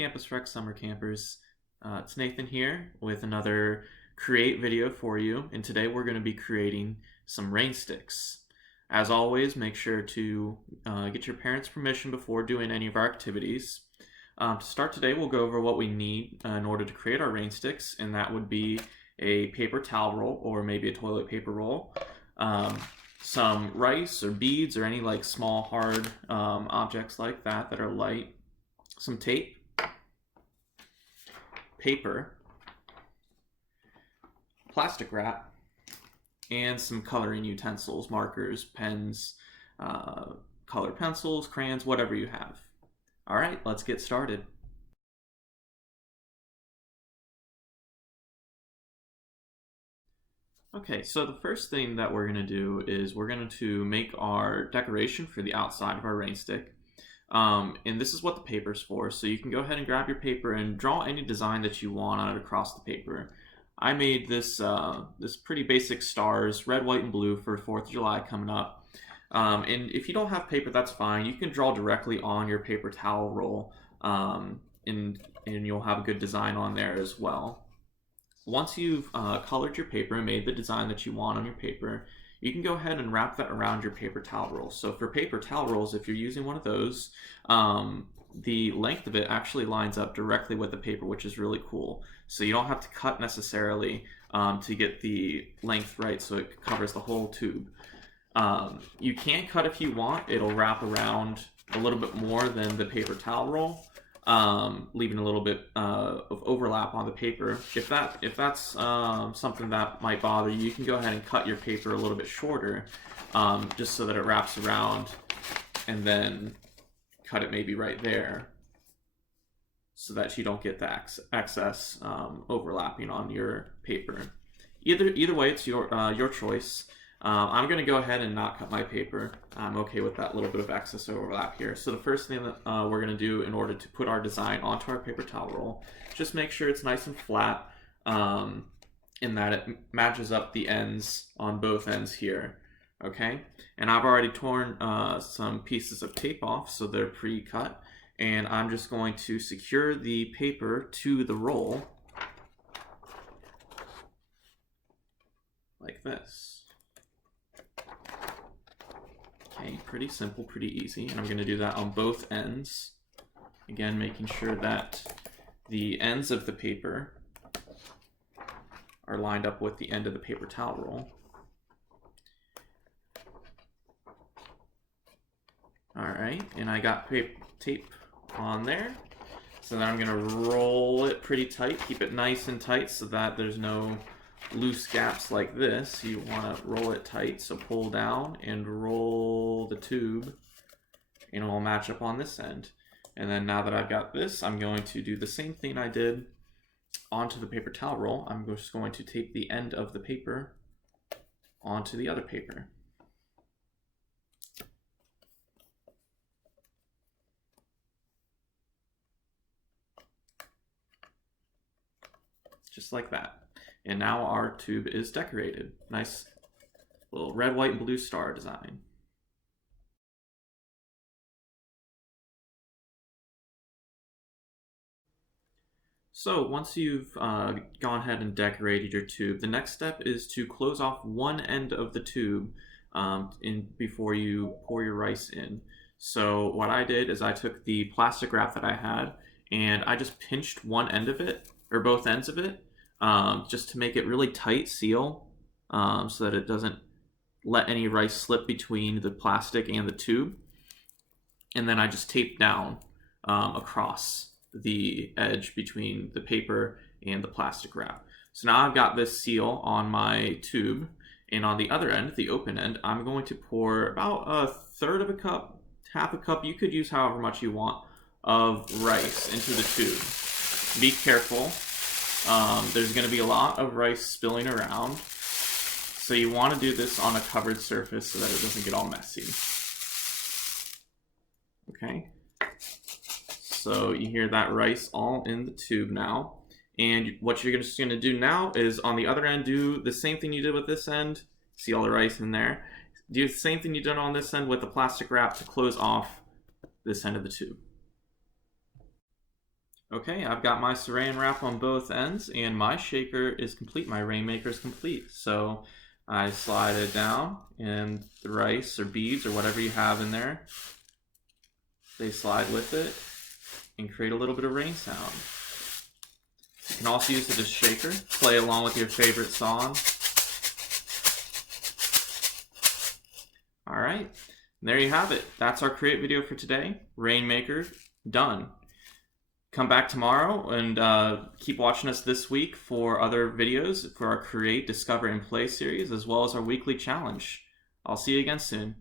Campus Rec Summer Campers. It's Nathan here with another create video for you, and today we're going to be creating some rain sticks. As always, make sure to get your parents' permission before doing any of our activities. To start today, we'll go over what we need in order to create our rain sticks, and that would be a paper towel roll or maybe a toilet paper roll, some rice or beads or any like small hard objects like that are light, some tape, paper, plastic wrap, and some coloring utensils, markers, pens, colored pencils, crayons, whatever you have. All right, let's get started. Okay, so the first thing that we're going to do is we're going to make our decoration for the outside of our rain stick. And this is what the paper's for, so you can go ahead and grab your paper and draw any design that you want on it across the paper. I made this this pretty basic stars, red, white, and blue for 4th of July coming up. And if you don't have paper, that's fine. You can draw directly on your paper towel roll, and you'll have a good design on there as well. Once you've colored your paper and made the design that you want on your paper, you can go ahead and wrap that around your paper towel roll. So for paper towel rolls, if you're using one of those, the length of it actually lines up directly with the paper, which is really cool. So you don't have to cut necessarily to get the length right so it covers the whole tube. You can cut if you want. It'll wrap around a little bit more than the paper towel roll, leaving a little bit of overlap on the paper. If that's something that might bother you, you can go ahead and cut your paper a little bit shorter, just so that it wraps around, and then cut it maybe right there, so that you don't get the excess overlapping on your paper. Either way, it's your choice. I'm going to go ahead and not cut my paper. I'm okay with that little bit of excess overlap here. So the first thing that we're going to do in order to put our design onto our paper towel roll, just make sure it's nice and flat, in that it matches up the ends on both ends here. Okay, and I've already torn some pieces of tape off, so they're pre-cut, and I'm just going to secure the paper to the roll like this. Okay, pretty simple, pretty easy. And I'm going to do that on both ends. Again, making sure that the ends of the paper are lined up with the end of the paper towel roll. Alright, and I got tape on there. So then I'm going to roll it pretty tight, keep it nice and tight so that there's no loose gaps like this. You want to roll it tight, so pull down and roll the tube, and it will match up on this end. And then now that I've got this, I'm going to do the same thing I did onto the paper towel roll. I'm just going to tape the end of the paper onto the other paper. Just like that. And now our tube is decorated. Nice little red, white, and blue star design. So once you've gone ahead and decorated your tube, the next step is to close off one end of the tube before you pour your rice in. So what I did is I took the plastic wrap that I had, and I just pinched one end of it, or both ends of it, just to make it really tight seal, so that it doesn't let any rice slip between the plastic and the tube. And then I just taped down across the edge between the paper and the plastic wrap. So now I've got this seal on my tube, and on the other end, the open end, I'm going to pour about 1/3 of a cup, 1/2 a cup, you could use however much you want, of rice into the tube. Be careful. There's going to be a lot of rice spilling around, so you want to do this on a covered surface so that it doesn't get all messy. Okay, so you hear that rice all in the tube now, and what you're just going to do now is on the other end, do the same thing you did with this end. See all the rice in there? Do the same thing you did on this end with the plastic wrap to close off this end of the tube. Okay, I've got my saran wrap on both ends, and my shaker is complete. My rainmaker is complete. So I slide it down, and the rice or beads or whatever you have in there, they slide with it and create a little bit of rain sound. You can also use it as shaker. Play along with your favorite song. All right, there you have it. That's our create video for today. Rainmaker done. Come back tomorrow and keep watching us this week for other videos for our Create, Discover, and Play series, as well as our weekly challenge. I'll see you again soon.